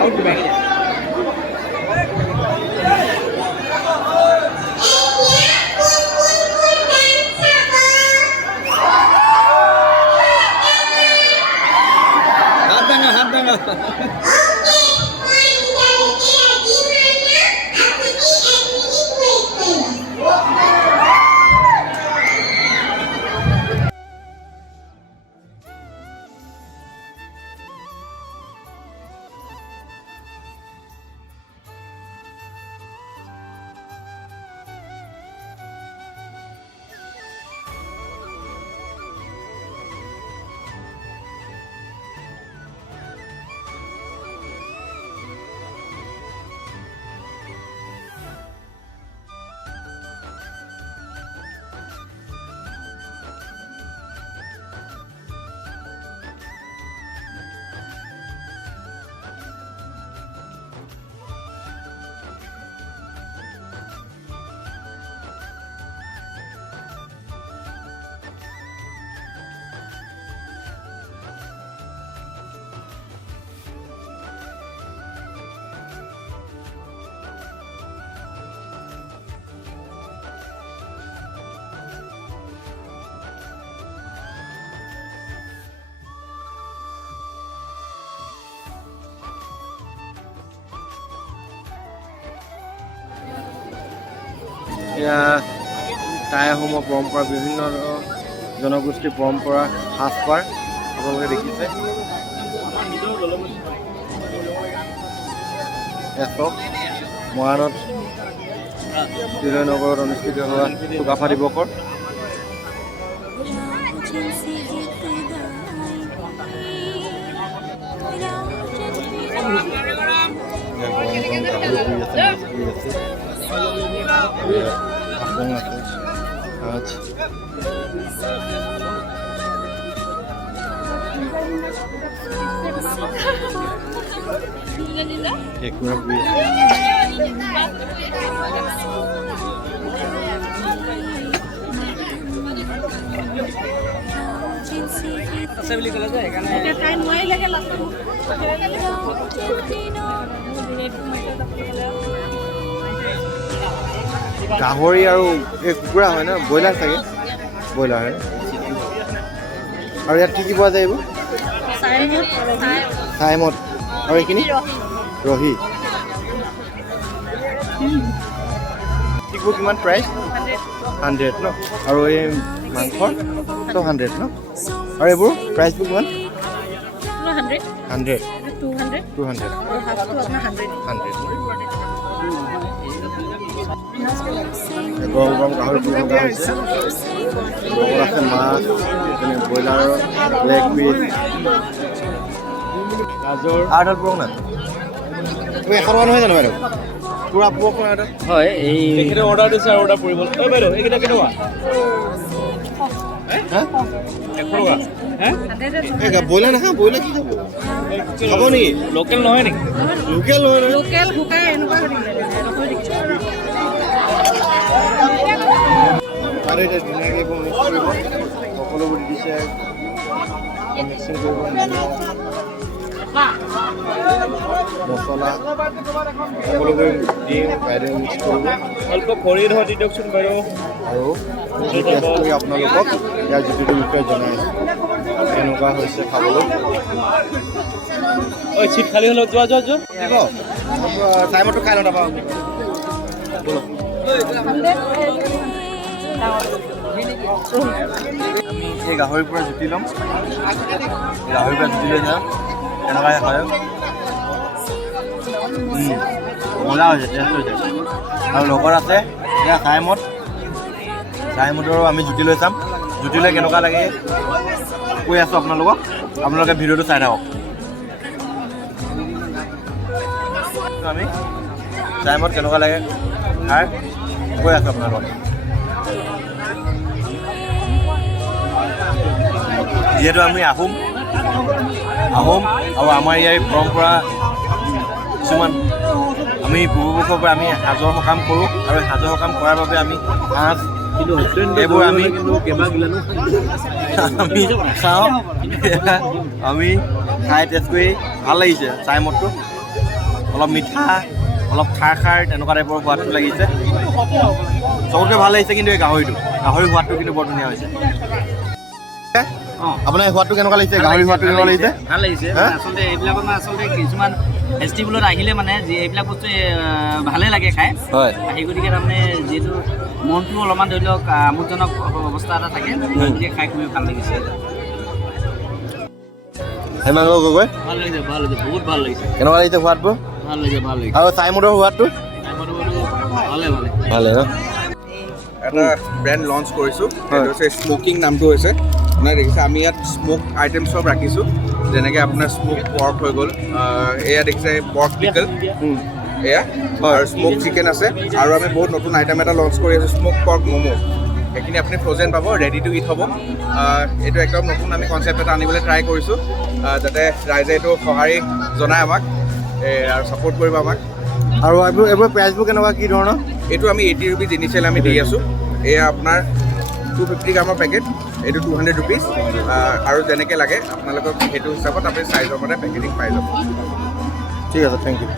হাত দাঙা টাই অসমৰ পৰম্পৰা বিভিন্ন জনগোষ্ঠীৰ পৰম্পৰা সাজপাৰ আপোনালোকে দেখিছে মৰাণত নগৰত অনুষ্ঠিত হোৱা চুকাফা দিৱসৰ গাহৰি আৰু এই কুকুৰা হয় ন ব্ৰইলাৰ চাগে ব্ৰইলাৰ হয় আৰু ইয়াত কি পোৱা যায় এইবোৰ চাইমদ আৰু এইখিনি ৰহি কিমান প্ৰাইচ 100 ন আৰু এই মাংসৰ 100 ন আৰু এইবোৰ প্ৰাইচবোৰ কিমান 100 200 গৰম গৰম গাহৰি লগা হৈছে লগত আছে মাছ ব্ৰইলাৰৰ লেগ পিচ গাজৰ আৰু পুৰক না তুমি 100 টকা নহয় জানো বাইদেউ পুৰা পুৰক না হয় এই এইখিনি অৰ্ডাৰ দিছে আৰু অৰ্ডাৰ পৰিব ঐ বাইদেউ এইকেইটা কেনেকুৱা হা 100 টকা হা ব্ৰইলাৰ নাখাওঁ ব্ৰইলাৰ কি খাব নেকি লোকেল নহয় নেকি লোকেল নহয় লোকেল শুকাই এনেকুৱা আৰু এটা ধুনীয়াকৈ মিক্স কৰিব সকলোবোৰ দিছে মিক্সিং কৰিব মছলা সকলোবোৰ দি বাইদেউ মিক্স কৰিব অল্প খৰি ধৰ দি দিয়কচোন বাইদেউ আৰু আপোনালোকক ইয়াৰ যিটো বিষয়ে জনাই এনেকুৱা হৈছে খাবলৈ ঐ চিট খালী হ'লেও যোৱা দিব টাইমতো খাই লওঁ এই গাহৰিৰ পৰা জুতি ল'ম গাহৰিৰ পৰা জুতি লৈ যাম এনেকুৱাই হয় মজা হৈছে টেষ্ট হৈছে আৰু লগত আছে এয়া চাইমদৰো আমি জুতি লৈ চাম জুতি লৈ কেনেকুৱা লাগে কৈ আছোঁ আপোনালোকে ভিডিঅ'টো চাই থাকক আমি চাইমদ কেনেকুৱা লাগে খাই কৈ আছোঁ আপোনালোকক যিহেতু আমি আহোম আৰু আমাৰ ইয়াৰ পৰম্পৰা কিছুমান আমি পূৰ্বপুৰুষৰ পৰা আমি সাজৰ সকাম কৰোঁ আৰু সাজৰ সকাম কৰাৰ বাবে আমি সাজ এইবোৰ আমি খাওঁ আমি খাই টেষ্ট কৰি ভাল লাগিছে চাইমদটো অলপ মিঠা অলপ খাৰ খাৰ তেনেকুৱা টাইপৰ সোৱাদটো লাগিছে চবতকৈ ভাল লাগিছে কিন্তু এই গাহৰিৰ সোৱাদটো কিন্তু বৰ ধুনীয়া হৈছে আপোনাৰ সোৱাদটো কেনেকুৱা লাগিছে গাহৰি সোৱাদটো কেনেকুৱা লাগিছে ভাল লাগিছে আচলতে এইবিলাকত আচলতে কিছুমান ফেষ্টিভেলত আহিলে মানে এইবিলাক বস্তু ভালে লাগে খাই হয় সেই গতিকে তাৰমানে যিহেতু মনটো অলপমান ধৰি লওক আমোদজনক অৱস্থা এটা থাকে গতিকে খাই খুবেই ভাল লাগিছে হেমাংগ গগৈ ভাল লাগিছে বহুত ভাল লাগিছে কেনেকুৱা লাগিছে সোৱাদটো ভাল লাগিছে আৰু চাইমদৰ সোৱাদটো ভালে ন এটা ব্ৰেণ্ড লঞ্চ কৰিছোঁ সেইটো হৈছে স্মকিং নামটো হৈছে আপোনাৰ দেখিছে আমি ইয়াত স্মক আইটেম চব ৰাখিছোঁ যেনেকৈ আপোনাৰ স্মক পৰ্ক হৈ গ'ল এয়া দেখিছে পৰ্ক পিকল এয়া আৰু স্মক চিকেন আছে আৰু আমি বহুত নতুন আইটেম এটা লঞ্চ কৰি আছোঁ স্মক পৰ্ক ম'ম' সেইখিনি আপুনি ফ্ৰ'জেন পাব ৰেডি টু ইট হ'ব এইটো একদম নতুন আমি কনচেপ্ট এটা আনিবলৈ ট্ৰাই কৰিছোঁ যাতে ৰাইজে এইটো সঁহাৰি জনায় আমাক আৰু ছাপোৰ্ট কৰিব আমাক আৰু এইবোৰ প্ৰাইচবোৰ কেনেকুৱা কি ধৰণৰ এইটো আমি 80 ৰুপিজ ইনিচিয়েল আমি দি আছোঁ এয়া আপোনাৰ 250 গ্ৰামৰ পেকেট এইটো 200 ৰুপিজ আৰু যেনেকৈ লাগে আপোনালোকক সেইটো হিচাপত আপুনি চাইজৰ মতে পেকেজিং পাই যাব ঠিক আছে থেংক ইউ